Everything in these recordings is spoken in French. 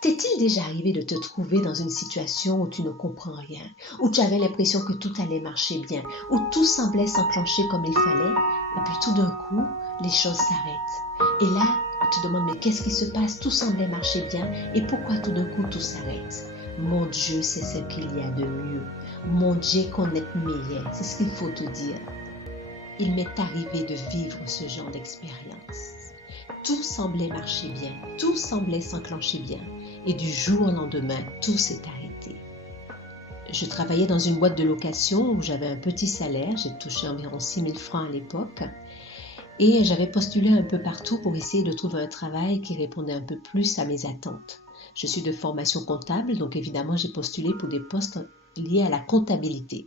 T'est-il déjà arrivé de te trouver dans une situation où tu ne comprends rien, où tu avais l'impression que tout allait marcher bien, où tout semblait s'enclencher comme il fallait, et puis tout d'un coup, les choses s'arrêtent. Et là, tu te demandes, mais qu'est-ce qui se passe? Tout semblait marcher bien, et pourquoi tout d'un coup tout s'arrête? Mon Dieu, c'est ce qu'il y a de mieux. Mon Dieu, connaît meilleur, c'est ce qu'il faut te dire. Il m'est arrivé de vivre ce genre d'expérience. Tout semblait marcher bien, tout semblait s'enclencher bien. Et du jour au lendemain, tout s'est arrêté. Je travaillais dans une boîte de location où j'avais un petit salaire. J'ai touché environ 6 000 francs à l'époque. Et j'avais postulé un peu partout pour essayer de trouver un travail qui répondait un peu plus à mes attentes. Je suis de formation comptable, donc évidemment, j'ai postulé pour des postes liés à la comptabilité.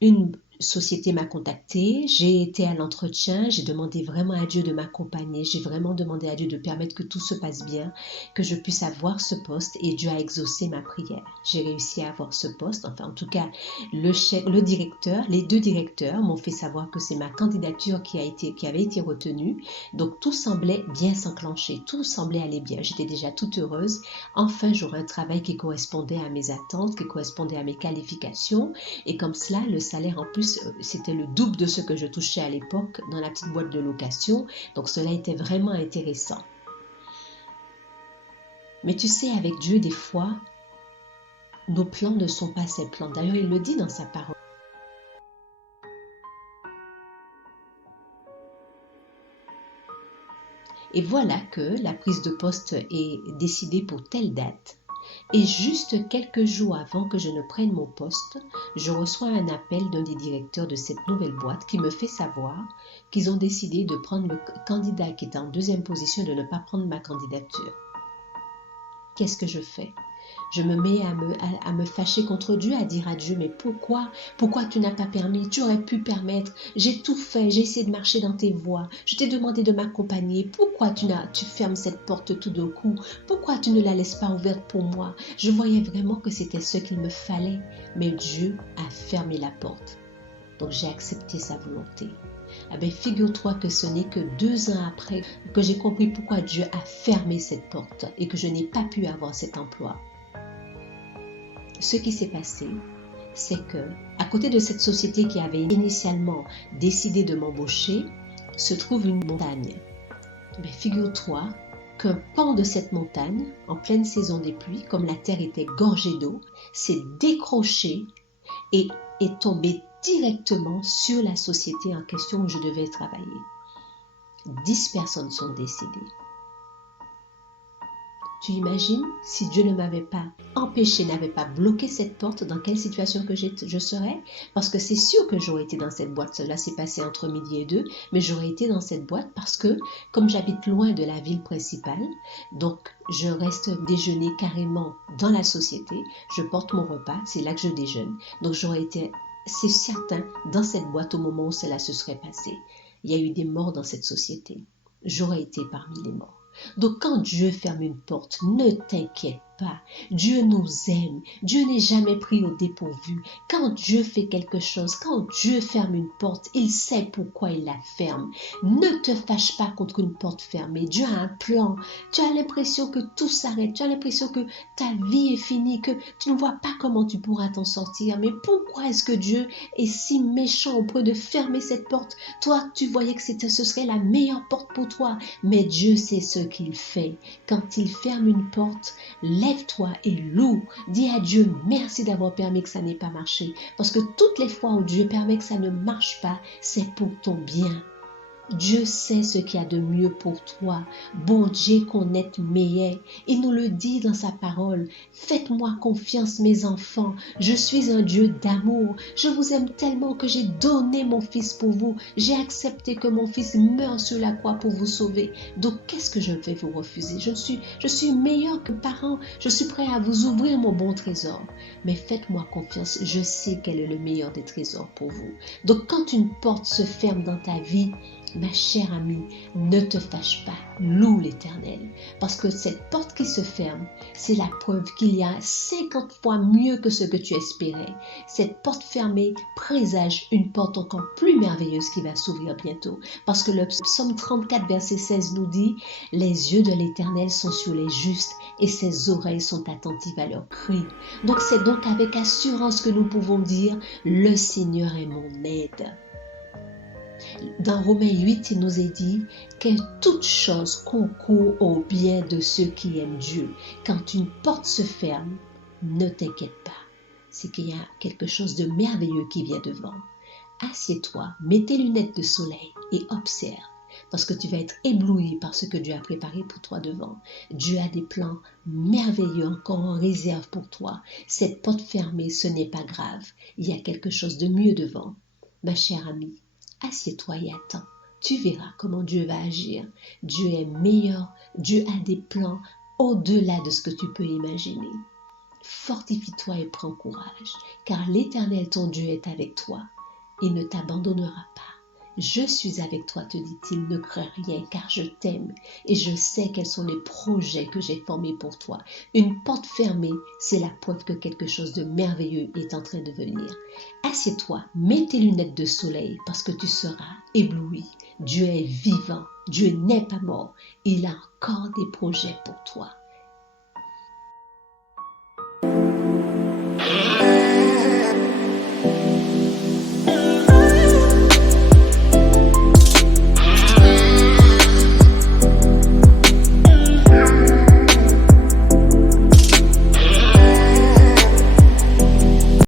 Une société m'a contactée, j'ai été à l'entretien, j'ai demandé vraiment à Dieu de m'accompagner, j'ai vraiment demandé à Dieu de permettre que tout se passe bien, que je puisse avoir ce poste et Dieu a exaucé ma prière. J'ai réussi à avoir ce poste, enfin en tout cas le directeur, les deux directeurs m'ont fait savoir que c'est ma candidature qui avait été retenue, donc tout semblait bien s'enclencher, tout semblait aller bien, j'étais déjà toute heureuse, enfin j'aurais un travail qui correspondait à mes attentes, qui correspondait à mes qualifications et comme cela le salaire en plus c'était le double de ce que je touchais à l'époque dans la petite boîte de location. Donc cela était vraiment intéressant. Mais tu sais, avec Dieu, des fois, nos plans ne sont pas ses plans. D'ailleurs, il le dit dans sa parole. Et voilà que la prise de poste est décidée pour telle date. Et juste quelques jours avant que je ne prenne mon poste, je reçois un appel d'un des directeurs de cette nouvelle boîte qui me fait savoir qu'ils ont décidé de prendre le candidat qui était en deuxième position, de ne pas prendre ma candidature. Qu'est-ce que je fais? Je me mets à me fâcher contre Dieu, à dire à Dieu, mais pourquoi tu n'as pas permis? Tu aurais pu permettre. J'ai tout fait, j'ai essayé de marcher dans tes voies. Je t'ai demandé de m'accompagner. Pourquoi tu fermes cette porte tout d'un coup? Pourquoi tu ne la laisses pas ouverte pour moi? Je voyais vraiment que c'était ce qu'il me fallait, mais Dieu a fermé la porte. Donc j'ai accepté sa volonté. Ah ben, figure-toi que ce n'est que 2 ans après que j'ai compris pourquoi Dieu a fermé cette porte et que je n'ai pas pu avoir cet emploi. Ce qui s'est passé, c'est que, à côté de cette société qui avait initialement décidé de m'embaucher, se trouve une montagne. Mais figure-toi qu'un pan de cette montagne, en pleine saison des pluies, comme la terre était gorgée d'eau, s'est décroché et est tombé directement sur la société en question où je devais travailler. 10 personnes sont décédées. Tu imagines si Dieu ne m'avait pas empêché, n'avait pas bloqué cette porte, dans quelle situation que je serais? Parce que c'est sûr que j'aurais été dans cette boîte. Cela s'est passé entre midi et 2, mais j'aurais été dans cette boîte parce que, comme j'habite loin de la ville principale, donc je reste déjeuner carrément dans la société, je porte mon repas, c'est là que je déjeune. Donc j'aurais été, c'est certain, dans cette boîte au moment où cela se serait passé. Il y a eu des morts dans cette société. J'aurais été parmi les morts. Donc quand Dieu ferme une porte, ne t'inquiète pas. Dieu nous aime. Dieu n'est jamais pris au dépourvu. Quand Dieu fait quelque chose, quand Dieu ferme une porte, il sait pourquoi il la ferme. Ne te fâche pas contre une porte fermée. Dieu a un plan. Tu as l'impression que tout s'arrête. Tu as l'impression que ta vie est finie, que tu ne vois pas comment tu pourras t'en sortir. Mais pourquoi est-ce que Dieu est si méchant au point de fermer cette porte? Toi, tu voyais que ce serait la meilleure porte pour toi. Mais Dieu sait ce qu'il fait. Quand il ferme une porte, lève-toi et loue. Dis à Dieu merci d'avoir permis que ça n'ait pas marché. Parce que toutes les fois où Dieu permet que ça ne marche pas, c'est pour ton bien. Dieu sait ce qu'il y a de mieux pour toi. Bon Dieu connaît meilleur. Il nous le dit dans sa parole. Faites-moi confiance, mes enfants. Je suis un Dieu d'amour. Je vous aime tellement que j'ai donné mon fils pour vous. J'ai accepté que mon fils meure sur la croix pour vous sauver. Donc, qu'est-ce que je vais vous refuser? Je suis meilleur que parent. Je suis prêt à vous ouvrir mon bon trésor. Mais faites-moi confiance. Je sais quel est le meilleur des trésors pour vous. Donc, quand une porte se ferme dans ta vie, Ma chère amie, ne te fâche pas, loue l'Éternel, parce que cette porte qui se ferme, c'est la preuve qu'il y a 50 fois mieux que ce que tu espérais. Cette porte fermée présage une porte encore plus merveilleuse qui va s'ouvrir bientôt, parce que le psaume 34, verset 16 nous dit « Les yeux de l'Éternel sont sur les justes et ses oreilles sont attentives à leurs cris. » Donc c'est donc avec assurance que nous pouvons dire « Le Seigneur est mon aide ». Dans Romains 8, il nous est dit que toute chose concourt au bien de ceux qui aiment Dieu. Quand une porte se ferme, ne t'inquiète pas. C'est qu'il y a quelque chose de merveilleux qui vient devant. Assieds-toi, mets tes lunettes de soleil et observe. Parce que tu vas être ébloui par ce que Dieu a préparé pour toi devant. Dieu a des plans merveilleux encore en réserve pour toi. Cette porte fermée, ce n'est pas grave. Il y a quelque chose de mieux devant. Ma chère amie, assieds-toi et attends. Tu verras comment Dieu va agir. Dieu est meilleur. Dieu a des plans au-delà de ce que tu peux imaginer. Fortifie-toi et prends courage, car l'Éternel, ton Dieu, est avec toi. Il ne t'abandonnera pas. Je suis avec toi, te dit-il, ne crains rien, car je t'aime et je sais quels sont les projets que j'ai formés pour toi. Une porte fermée, c'est la preuve que quelque chose de merveilleux est en train de venir. Assieds-toi, mets tes lunettes de soleil parce que tu seras ébloui. Dieu est vivant, Dieu n'est pas mort, il a encore des projets pour toi.